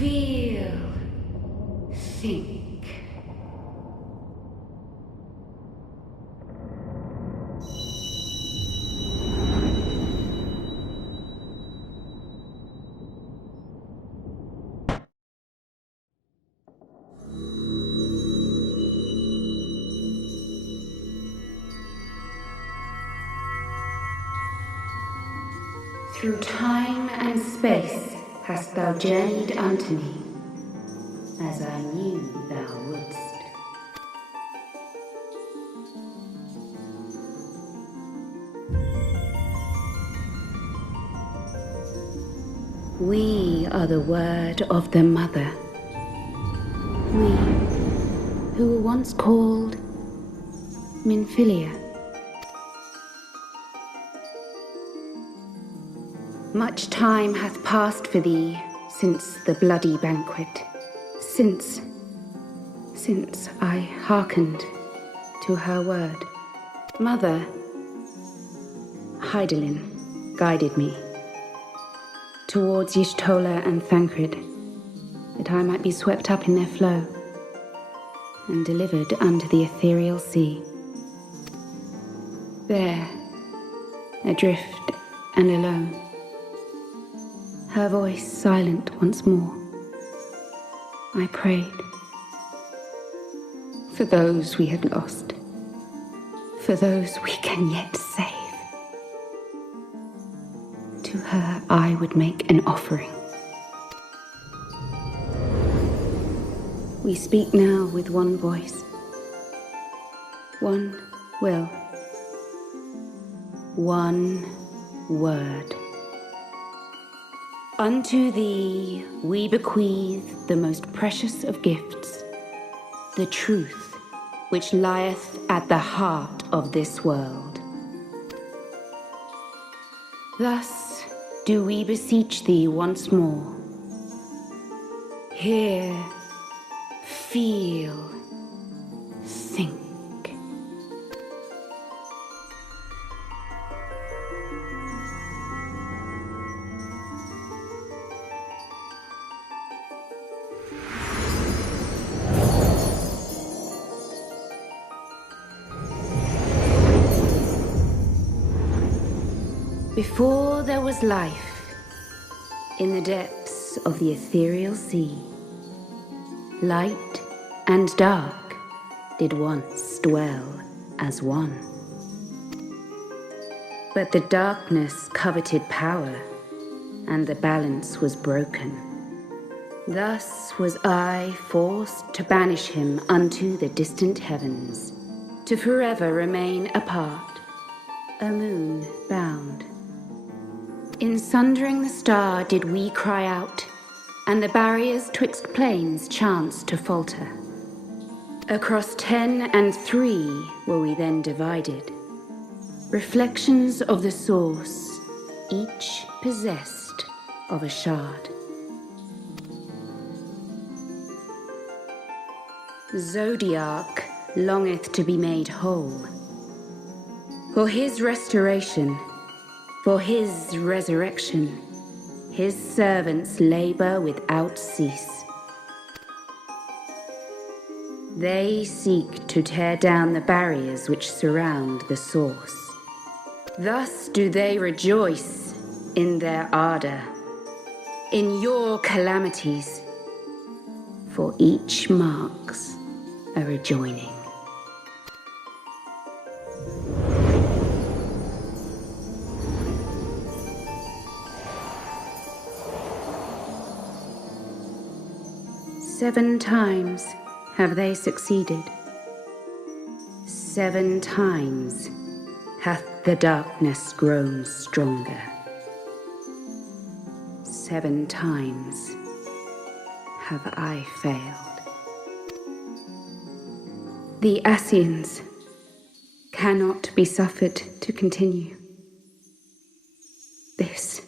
Feel. Think. Through time and space hast thou journeyed unto me, as I knew thou wouldst. We are the word of the Mother. We, who were once called Minfilia. Much time hath passed for thee since the bloody banquet, since I hearkened to her word. Mother, Hydaelyn, guided me towards Y'shtola and Thancred, that I might be swept up in their flow and delivered unto the ethereal sea. There, adrift and alone, her voice silent once more, I prayed for those we had lost, for those we can yet save. To her I would make an offering. We speak now with one voice, one will, one word. Unto thee we bequeath the most precious of gifts, the truth which lieth at the heart of this world. Thus do we beseech thee once more. Hear, feel, think. Before there was life, in the depths of the ethereal sea, light and dark did once dwell as one. But the darkness coveted power, and the balance was broken. Thus was I forced to banish him unto the distant heavens, to forever remain apart, a moon bound. In sundering the star did we cry out, and the barriers twixt planes chanced to falter. Across 10 and 3 were we then divided, reflections of the source, each possessed of a shard. Zodiac longeth to be made whole. For his restoration, for his resurrection, his servants labor without cease. They seek to tear down the barriers which surround the source. Thus do they rejoice in their ardor, in your calamities, for each marks a rejoining. Seven times have they succeeded. 7 times hath the darkness grown stronger. 7 times have I failed. The Ascians cannot be suffered to continue. This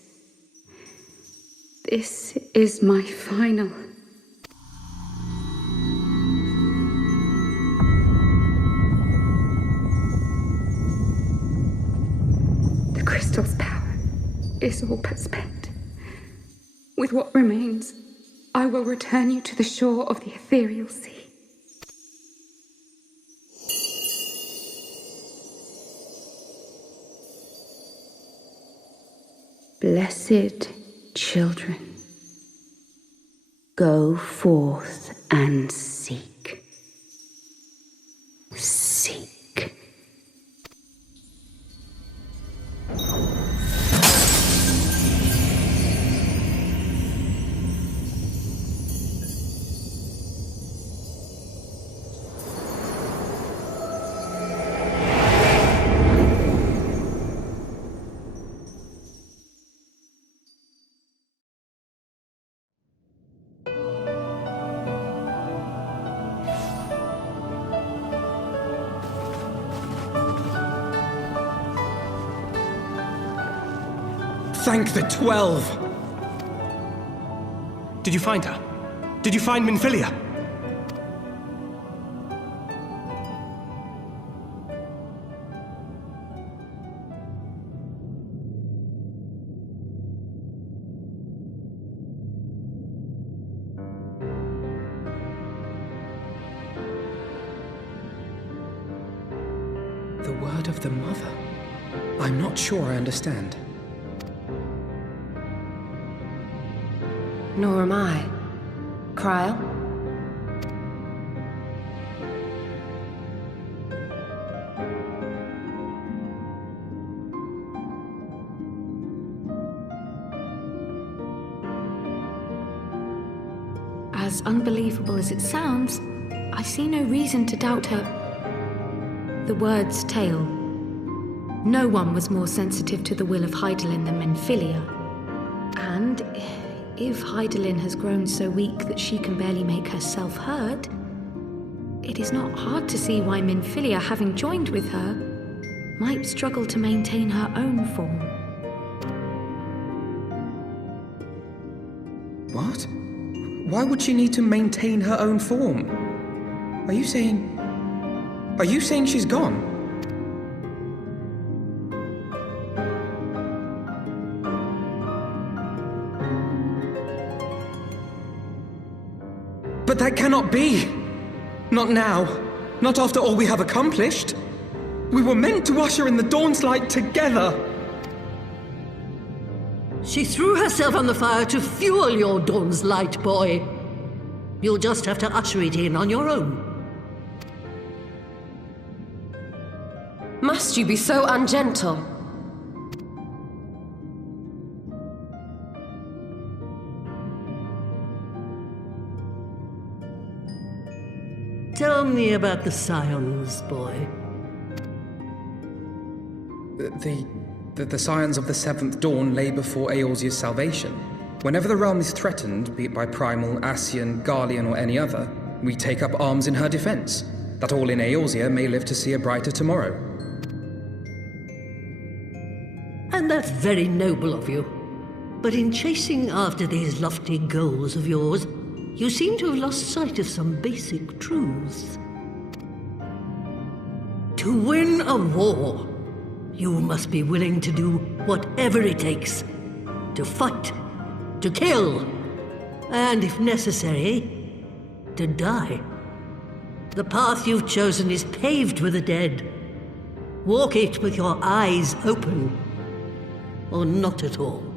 is my final. The crystal's power is all but spent. With what remains, I will return you to the shore of the ethereal sea. Blessed children, go forth and seek. Seek. Thank the 12! Did you find her? Did you find Minfilia? The word of the Mother? I'm not sure I understand. Nor am I. Cryle? As unbelievable as it sounds, I see no reason to doubt her. The word's tale. No one was more sensitive to the will of Hydaelyn than Minfilia. And if Hydaelyn has grown so weak that she can barely make herself heard, it is not hard to see why Minfilia, having joined with her, might struggle to maintain her own form. What? Why would she need to maintain her own form? Are you saying she's gone? But that cannot be! Not now. Not after all we have accomplished. We were meant to usher in the dawn's light together! She threw herself on the fire to fuel your dawn's light, boy. You'll just have to usher it in on your own. Must you be so ungentle? Tell me about the Scions, boy. The scions of the Seventh Dawn lay before Eorzea's salvation. Whenever the realm is threatened, be it by Primal, Ascian, Garlean, or any other, we take up arms in her defense, that all in Eorzea may live to see a brighter tomorrow. And that's very noble of you. But in chasing after these lofty goals of yours, you seem to have lost sight of some basic truths. To win a war, you must be willing to do whatever it takes. To fight, to kill, and if necessary, to die. The path you've chosen is paved with the dead. Walk it with your eyes open, or not at all.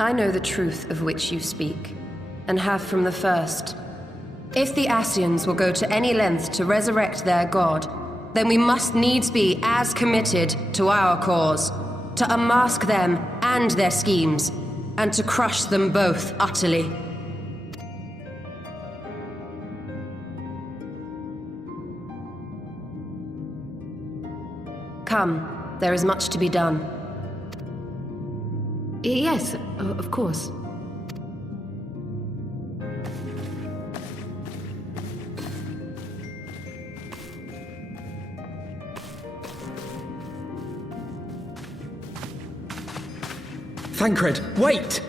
I know the truth of which you speak, and have from the first. If the Ascians will go to any length to resurrect their god, then we must needs be as committed to our cause, to unmask them and their schemes, and to crush them both utterly. Come, there is much to be done. Yes, of course. Thancred, wait!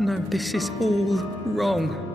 No, this is all wrong.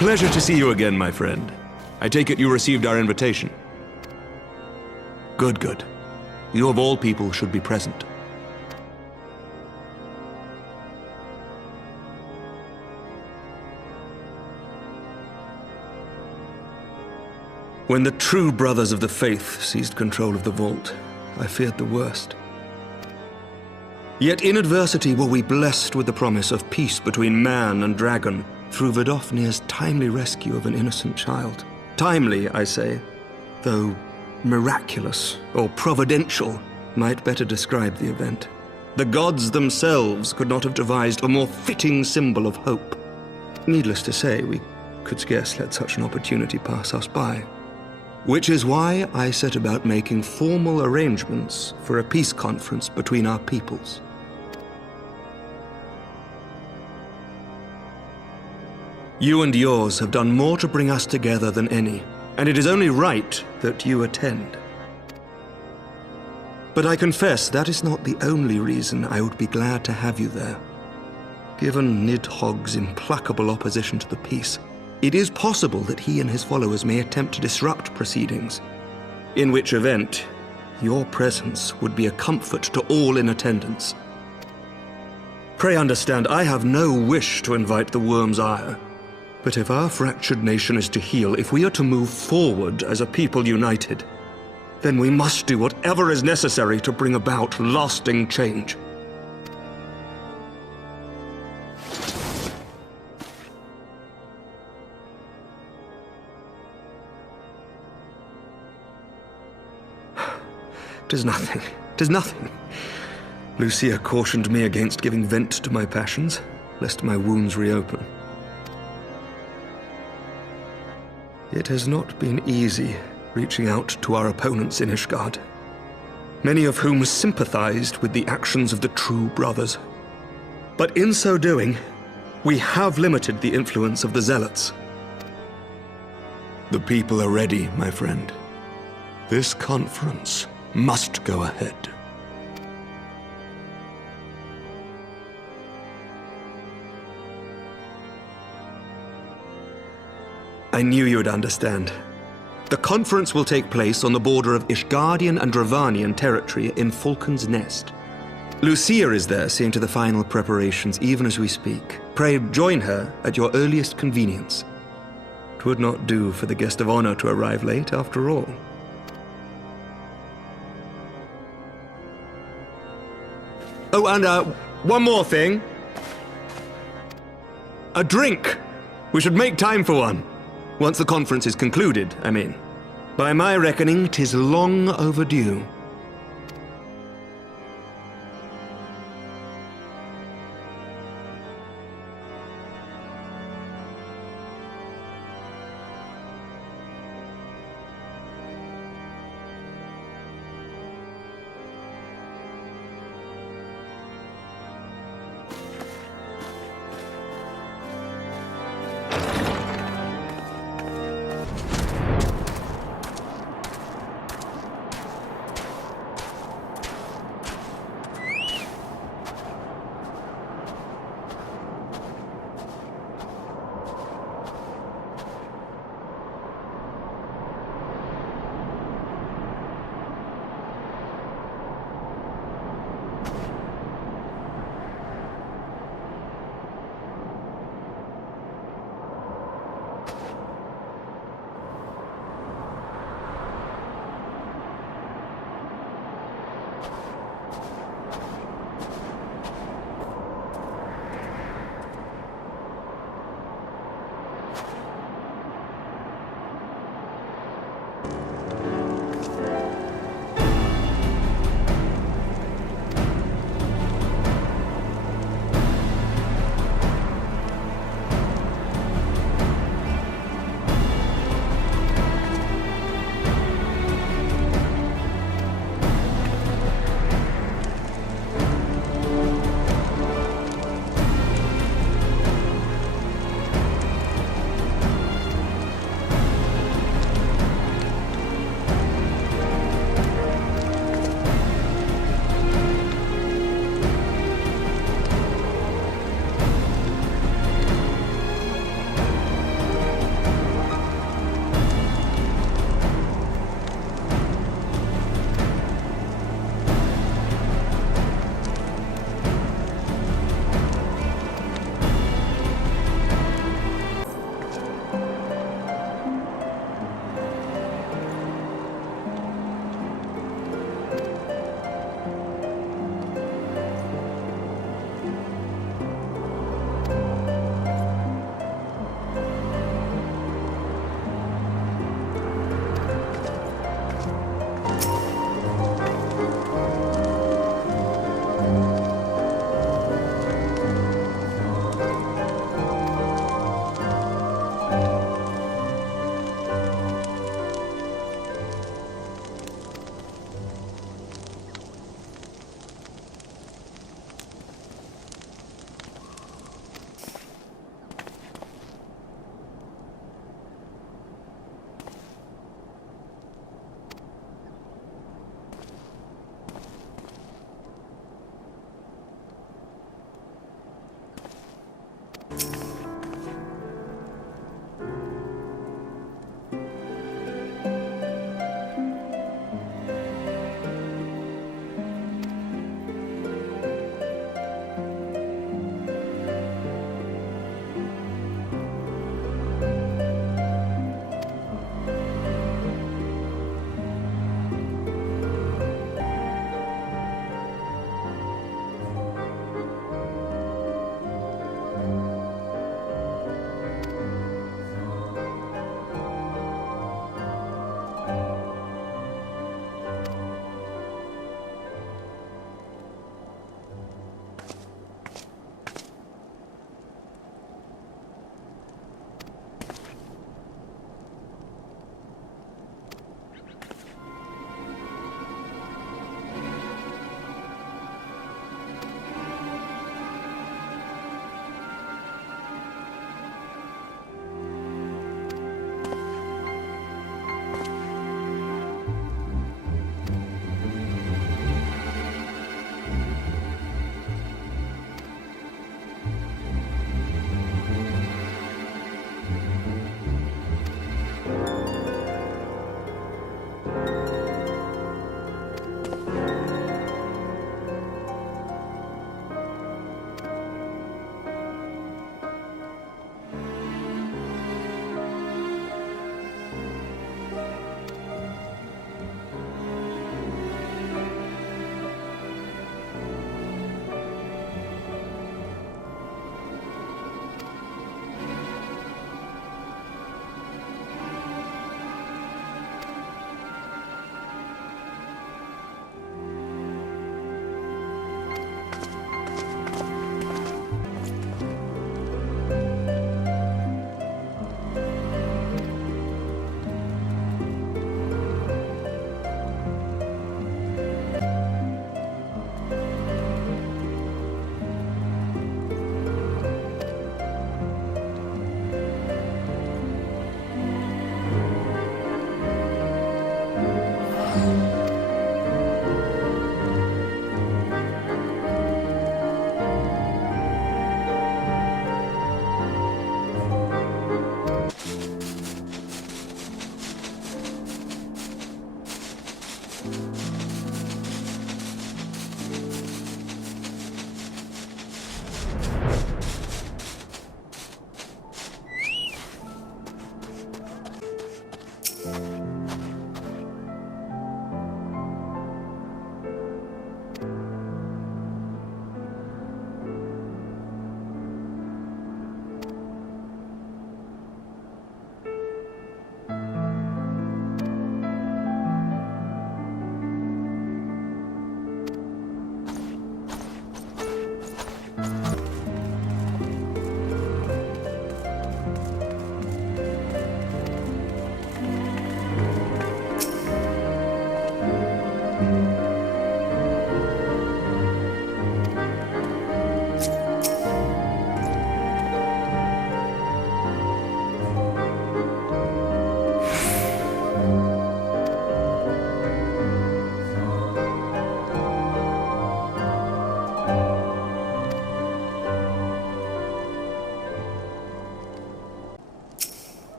Pleasure to see you again, my friend. I take it you received our invitation. Good, good. You of all people should be present. When the true brothers of the faith seized control of the vault, I feared the worst. Yet in adversity were we blessed with the promise of peace between man and dragon through Vidofnir's timely rescue of an innocent child. Timely, I say, though miraculous or providential might better describe the event. The gods themselves could not have devised a more fitting symbol of hope. Needless to say, we could scarce let such an opportunity pass us by. Which is why I set about making formal arrangements for a peace conference between our peoples. You and yours have done more to bring us together than any, and it is only right that you attend. But I confess that is not the only reason I would be glad to have you there. Given Nidhogg's implacable opposition to the peace, it is possible that he and his followers may attempt to disrupt proceedings, in which event your presence would be a comfort to all in attendance. Pray understand, I have no wish to invite the worm's ire. But if our fractured nation is to heal, if we are to move forward as a people united, then we must do whatever is necessary to bring about lasting change. Tis nothing. 'Tis nothing. Lucia cautioned me against giving vent to my passions, lest my wounds reopen. It has not been easy reaching out to our opponents in Ishgard, many of whom sympathized with the actions of the true brothers. But in so doing, we have limited the influence of the zealots. The people are ready, my friend. This conference must go ahead. I knew you would understand. The conference will take place on the border of Ishgardian and Dravanian territory in Falcon's Nest. Lucia is there seeing to the final preparations even as we speak. Pray join her at your earliest convenience. It would not do for the guest of honor to arrive late after all. Oh, and one more thing. A drink. We should make time for one. Once the conference is concluded, I mean. By my reckoning, 'tis long overdue.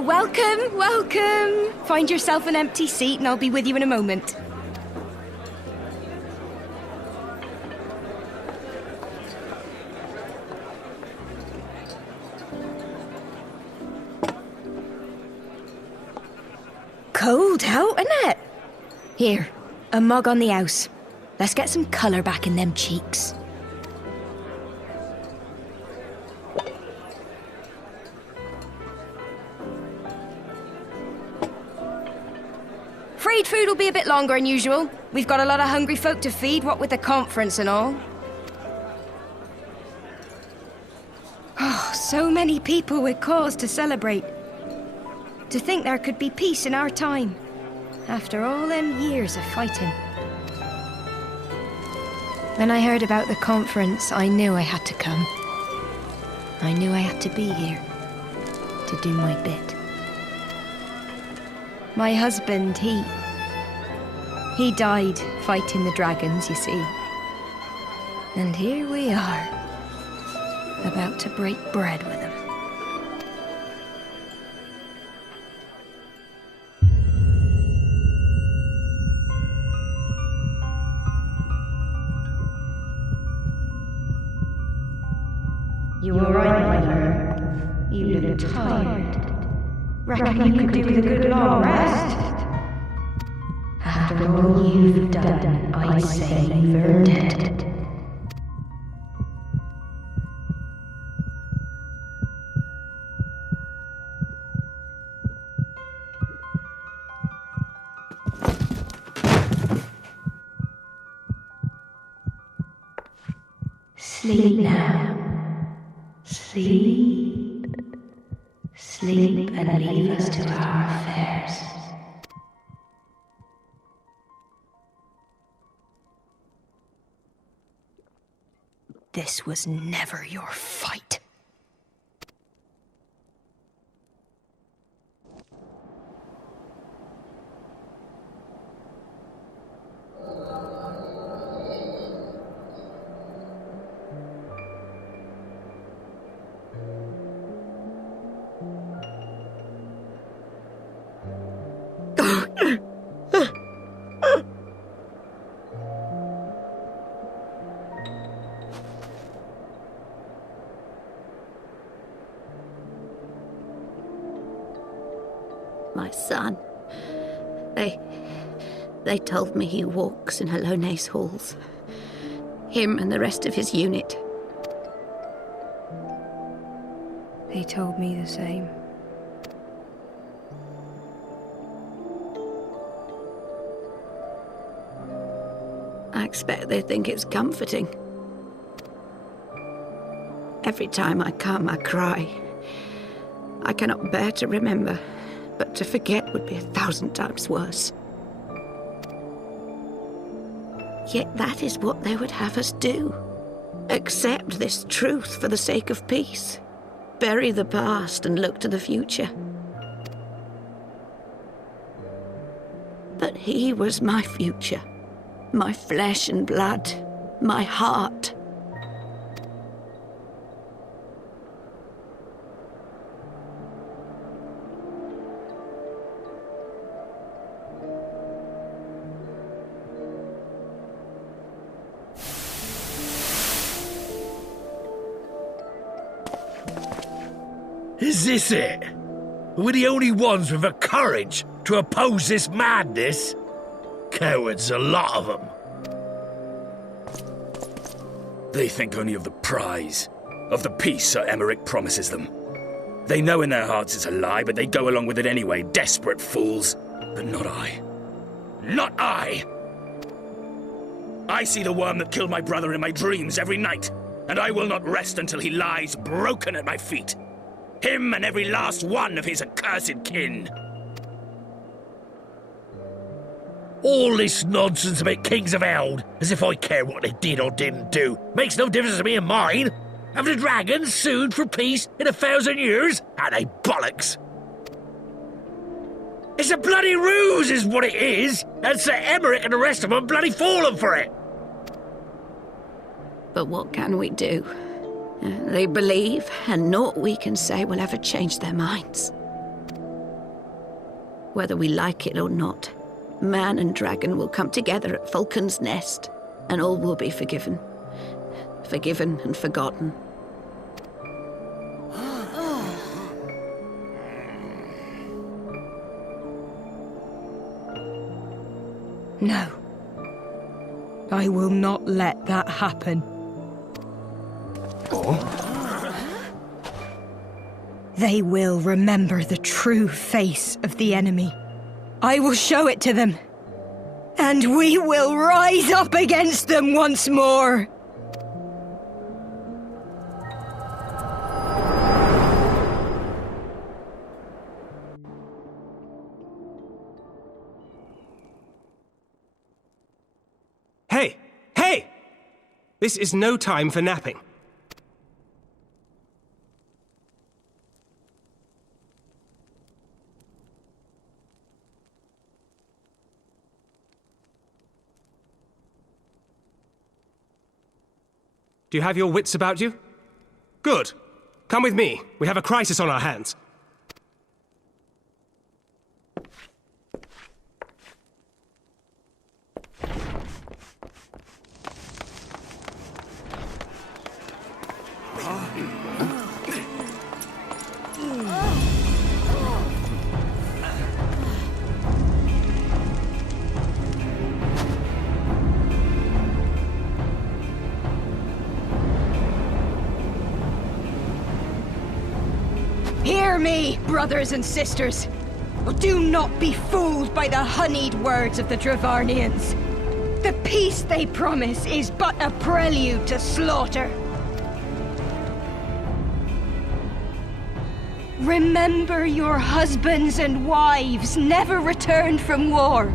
Welcome, welcome! Find yourself an empty seat and I'll be with you in a moment. Cold out, isn't it? Here, a mug on the house. Let's get some colour back in them cheeks. Freed food will be a bit longer than usual. We've got a lot of hungry folk to feed, what with the conference and all. Oh, so many people with cause to celebrate. To think there could be peace in our time, after all them years of fighting. When I heard about the conference, I knew I had to come. I knew I had to be here, to do my bit. My husband, he died fighting the dragons, you see. And here we are, about to break bread with him. You were right, mother. You look tired. Reckon you could do with a good long rest? After all you've done, I'd say you've earned it. Sleep now. Sleep. Sleep and leave us to our affairs. This was never your fight. My son. They told me he walks in Halone's halls. Him and the rest of his unit. They told me the same. I expect they think it's comforting. Every time I come, I cry. I cannot bear to remember, but to forget would be 1,000 times worse. Yet that is what they would have us do. Accept this truth for the sake of peace. Bury the past and look to the future. But he was my future. My flesh and blood. My heart. Is this it? We're the only ones with the courage to oppose this madness? Cowards, a lot of them. They think only of the prize, of the peace Sir Emmerich promises them. They know in their hearts it's a lie, but they go along with it anyway, desperate fools. But not I. Not I! I see the worm that killed my brother in my dreams every night, and I will not rest until he lies broken at my feet. Him and every last one of his accursed kin. All this nonsense about Kings of Eld, as if I care what they did or didn't do, makes no difference to me and mine. Have the dragons sued for peace in 1,000 years? Are they bollocks? It's a bloody ruse is what it is, and Sir Emmerich and the rest of them bloody fallen for it. But what can we do? They believe, and naught we can say will ever change their minds. Whether we like it or not, man and dragon will come together at Vulcan's Nest, and all will be forgiven. Forgiven and forgotten. No. I will not let that happen. They will remember the true face of the enemy. I will show it to them. And we will rise up against them once more. Hey! Hey! This is no time for napping. Do you have your wits about you? Good. Come with me. We have a crisis on our hands. Hear me, brothers and sisters. Do not be fooled by the honeyed words of the Dravarnians. The peace they promise is but a prelude to slaughter. Remember your husbands and wives never returned from war.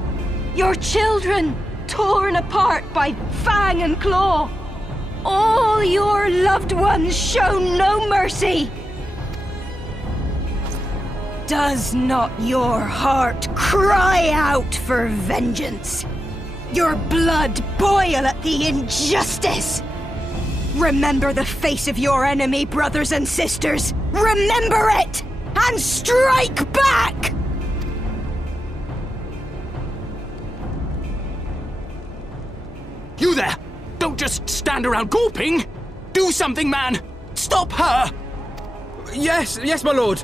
Your children torn apart by fang and claw. All your loved ones shown no mercy. Does not your heart cry out for vengeance? Your blood boil at the injustice? Remember the face of your enemy, brothers and sisters. Remember it, and strike back! You there! Don't just stand around gawping! Do something, man! Stop her! Yes, my lord.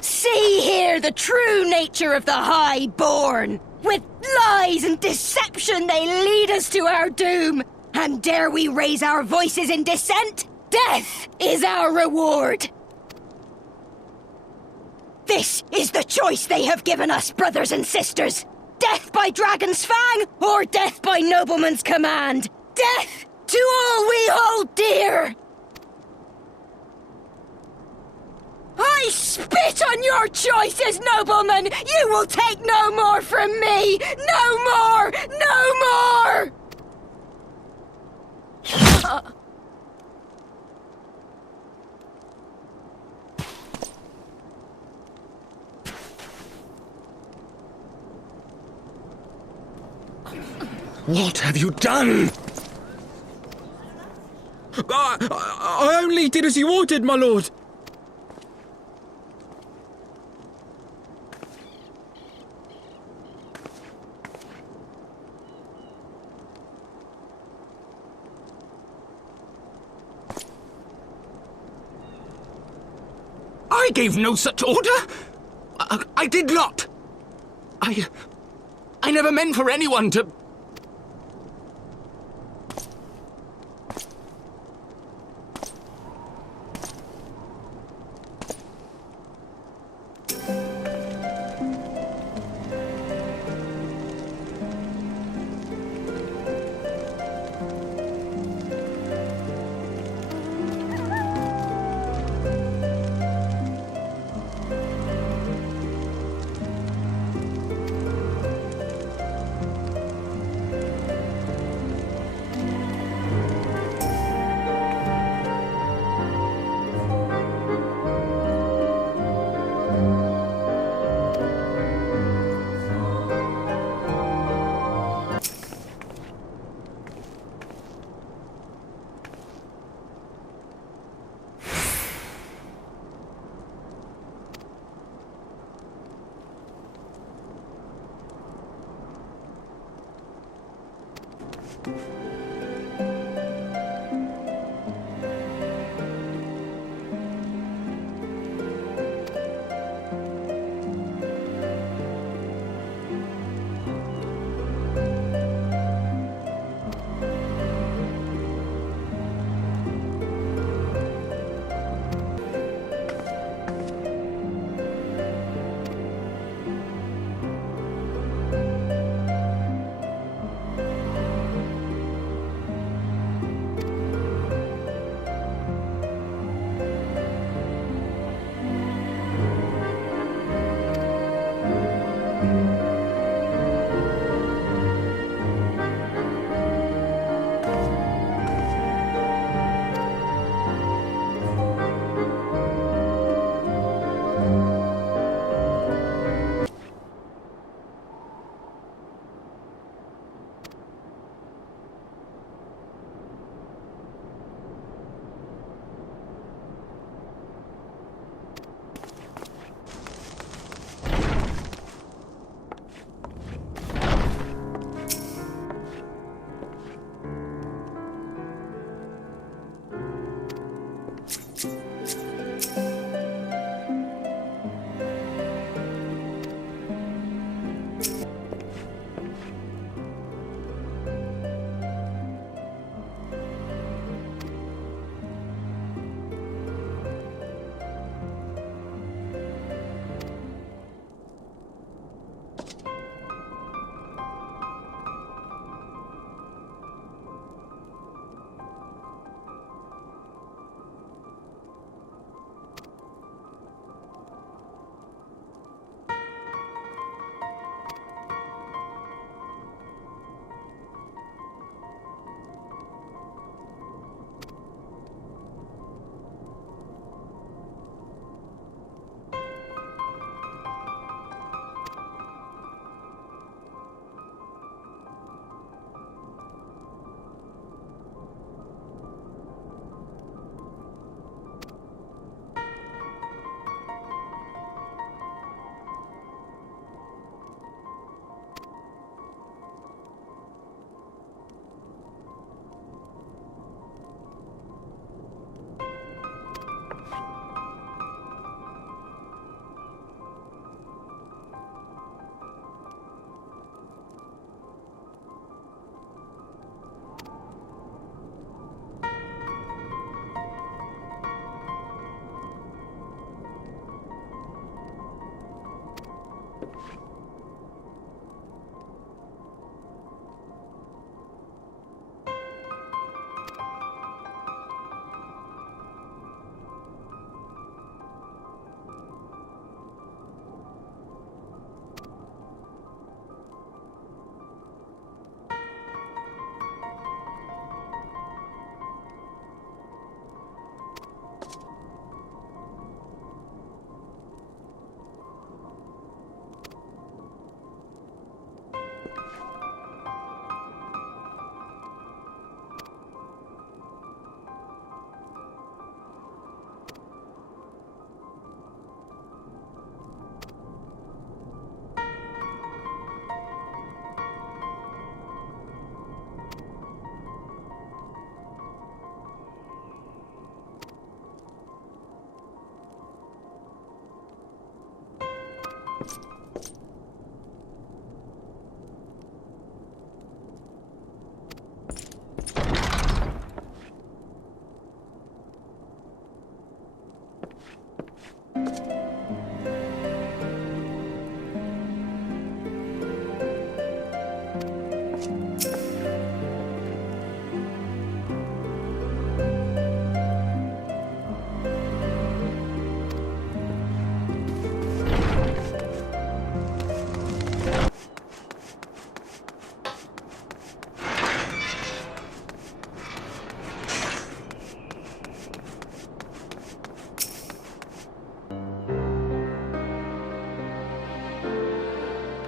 See here the true nature of the Highborn. With lies and deception they lead us to our doom. And dare we raise our voices in dissent? Death is our reward. This is the choice they have given us, brothers and sisters. Death by dragon's fang, or death by nobleman's command. Death to all we hold dear. I spit on your choices, noblemen! You will take no more from me! No more! No more! What have you done? I only did as you ordered, my lord. I gave no such order. I did not. I never meant for anyone to...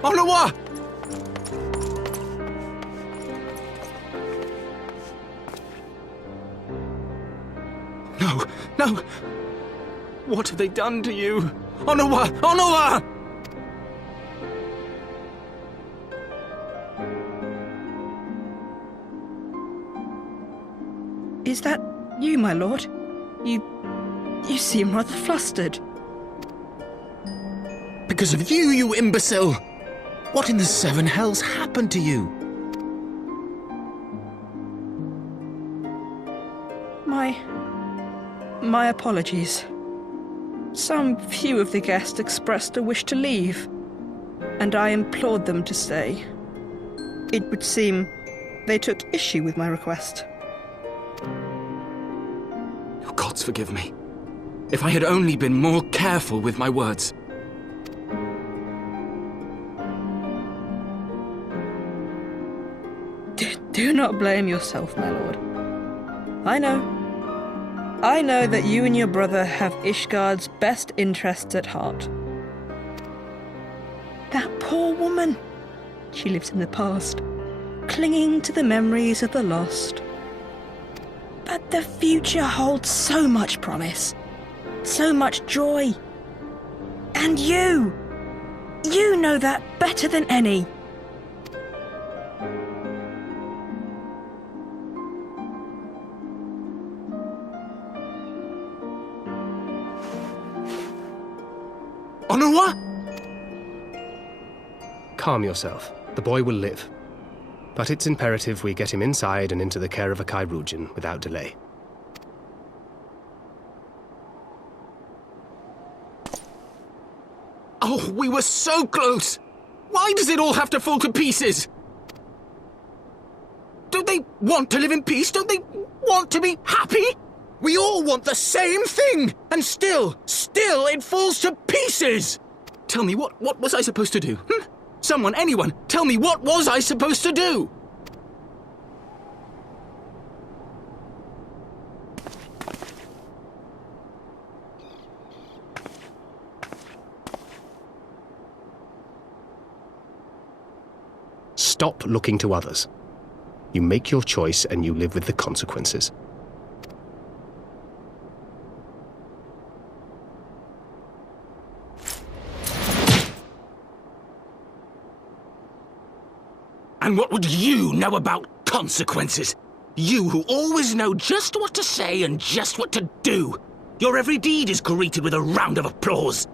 Onawa! No, no! What have they done to you? Onawa! Onawa! Is that you, my lord? You seem rather flustered. Because of you, you imbecile! What in the seven hells happened to you? My apologies. Some few of the guests expressed a wish to leave, and I implored them to stay. It would seem they took issue with my request. Oh, gods forgive me. If I had only been more careful with my words. Do not blame yourself, my lord. I know that you and your brother have Ishgard's best interests at heart. That poor woman. She lives in the past, clinging to the memories of the lost. But the future holds so much promise, so much joy. And you know that better than any. Onawa? Calm yourself. The boy will live. But it's imperative we get him inside and into the care of a Kairoujian without delay. Oh, we were so close! Why does it all have to fall to pieces? Don't they want to live in peace? Don't they want to be happy? We all want the same thing! And still it falls to pieces! Tell me, what was I supposed to do? Someone, anyone, tell me, what was I supposed to do? Stop looking to others. You make your choice and you live with the consequences. And what would you know about consequences? You who always know just what to say and just what to do. Your every deed is greeted with a round of applause.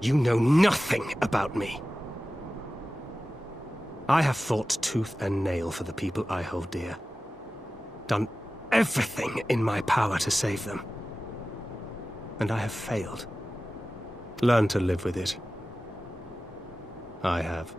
You know nothing about me. I have fought tooth and nail for the people I hold dear. Done everything in my power to save them. And I have failed. Learn to live with it. I have.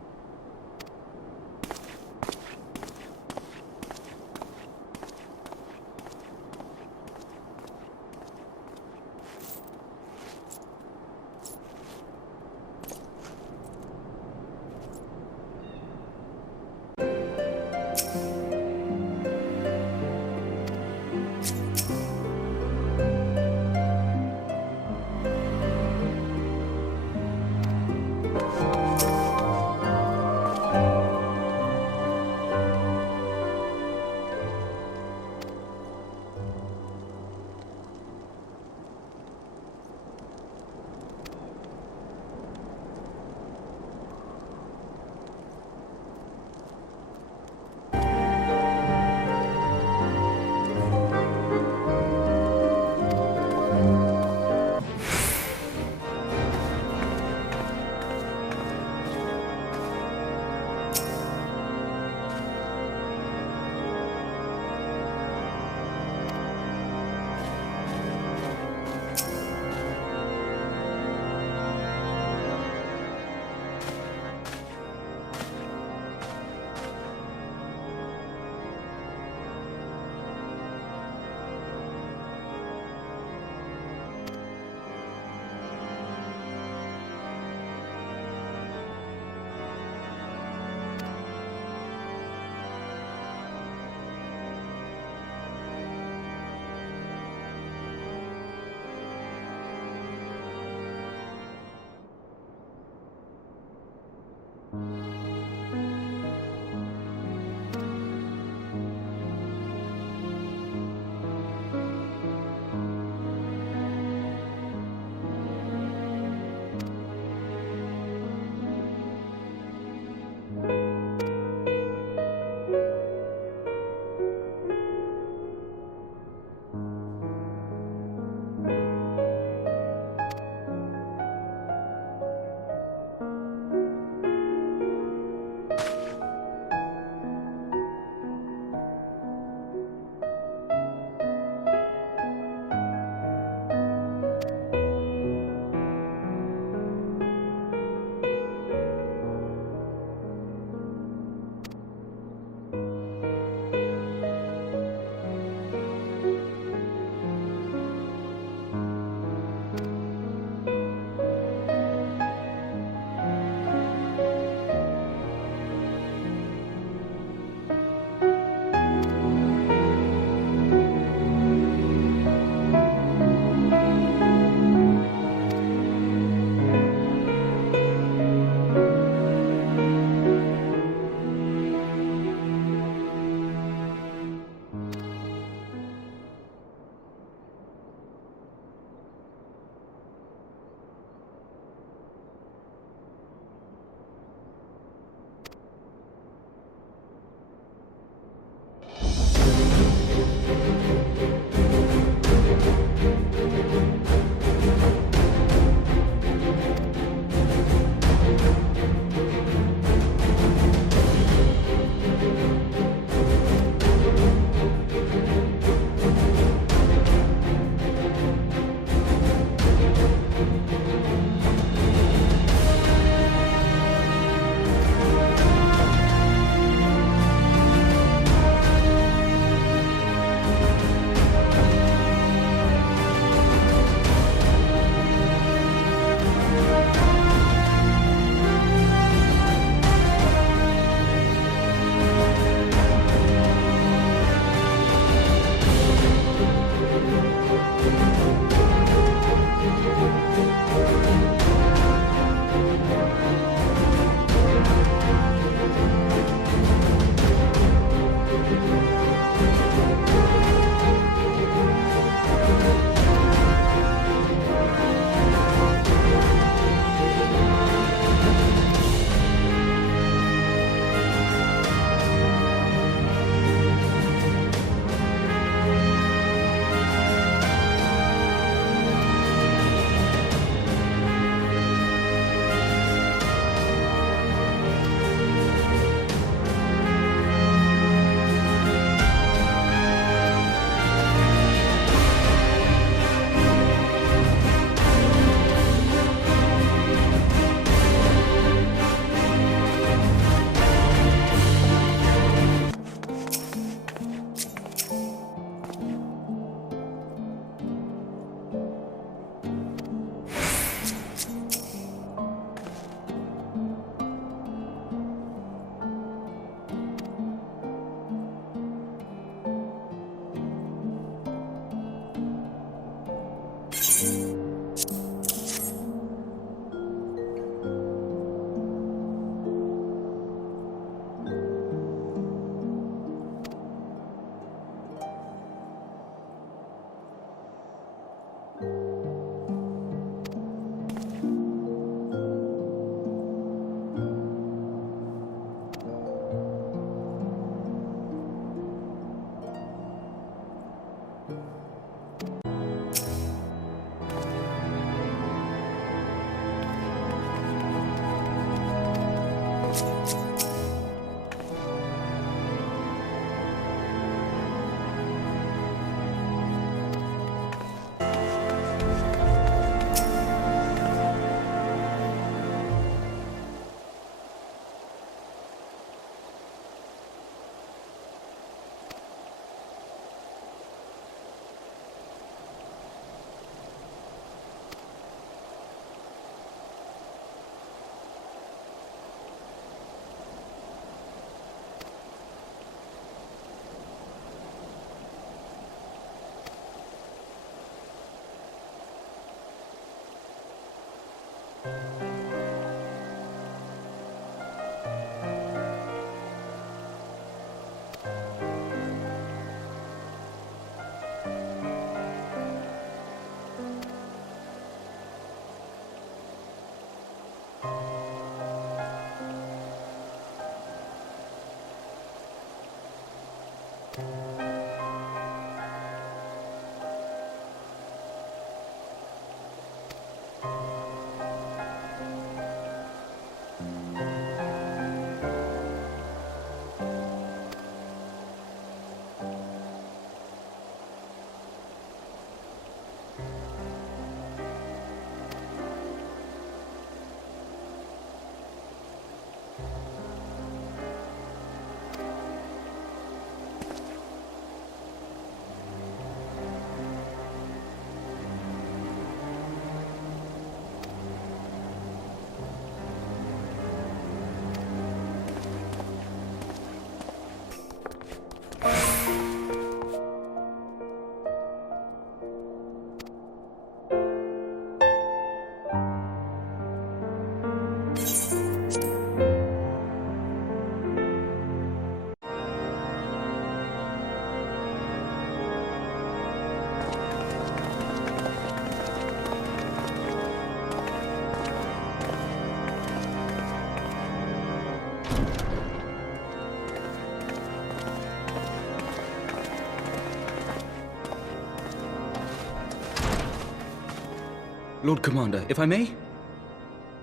Lord Commander, if I may,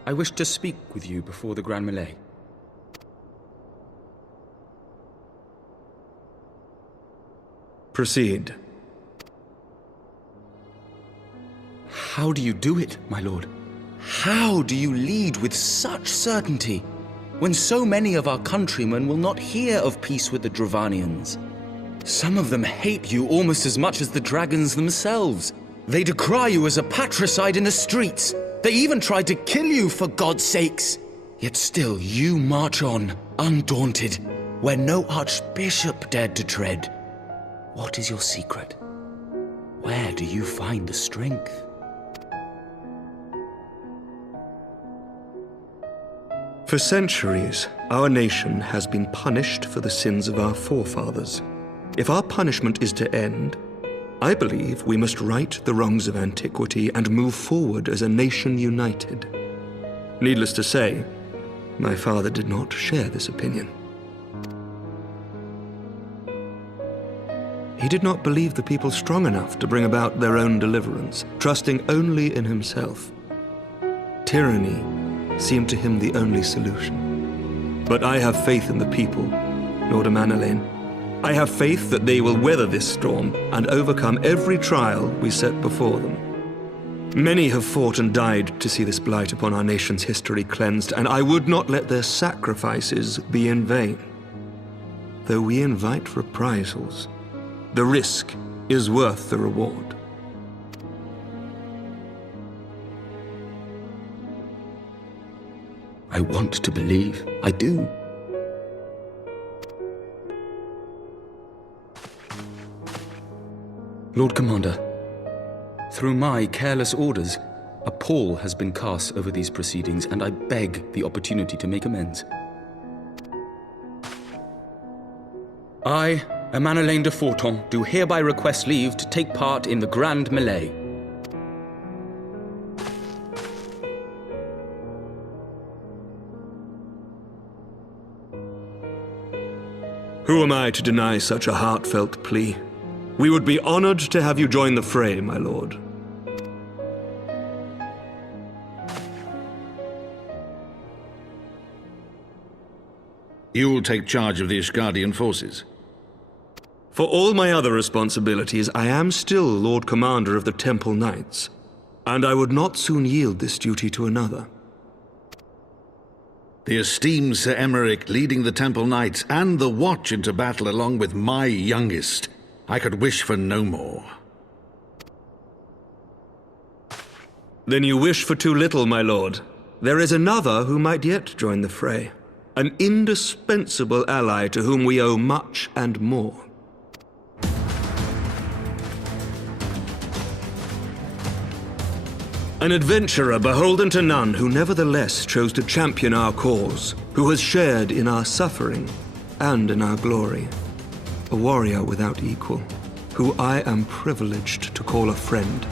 I wish to speak with you before the Grand Melee. Proceed. How do you do it, my lord? How do you lead with such certainty when so many of our countrymen will not hear of peace with the Dravanians? Some of them hate you almost as much as the dragons themselves. They decry you as a patricide in the streets. They even tried to kill you, for God's sakes. Yet still you march on, undaunted, where no archbishop dared to tread. What is your secret? Where do you find the strength? For centuries, our nation has been punished for the sins of our forefathers. If our punishment is to end, I believe we must right the wrongs of antiquity and move forward as a nation united. Needless to say, my father did not share this opinion. He did not believe the people strong enough to bring about their own deliverance, trusting only in himself. Tyranny seemed to him the only solution. But I have faith in the people, Lord Amanalain. I have faith that they will weather this storm and overcome every trial we set before them. Many have fought and died to see this blight upon our nation's history cleansed, and I would not let their sacrifices be in vain. Though we invite reprisals, the risk is worth the reward. I want to believe. I do. Lord Commander, through my careless orders, a pall has been cast over these proceedings, and I beg the opportunity to make amends. I, Amanalain de Forton, do hereby request leave to take part in the Grand Melee. Who am I to deny such a heartfelt plea? We would be honored to have you join the fray, my lord. You'll take charge of the Ishgardian forces? For all my other responsibilities, I am still Lord Commander of the Temple Knights, and I would not soon yield this duty to another. The esteemed Sir Emeric leading the Temple Knights and the Watch into battle along with my youngest. I could wish for no more. Then you wish for too little, my lord. There is another who might yet join the fray. An indispensable ally to whom we owe much and more. An adventurer beholden to none, who nevertheless chose to champion our cause, who has shared in our suffering and in our glory. A warrior without equal, who I am privileged to call a friend.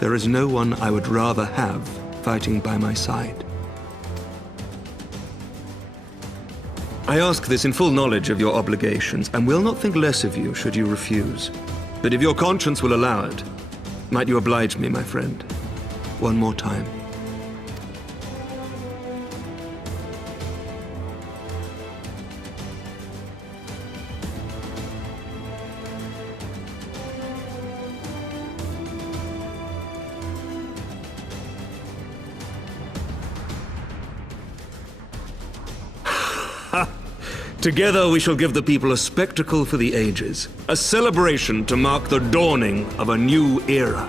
There is no one I would rather have fighting by my side. I ask this in full knowledge of your obligations, and will not think less of you should you refuse. But if your conscience will allow it, might you oblige me, my friend, one more time? Together we shall give the people a spectacle for the ages, a celebration to mark the dawning of a new era.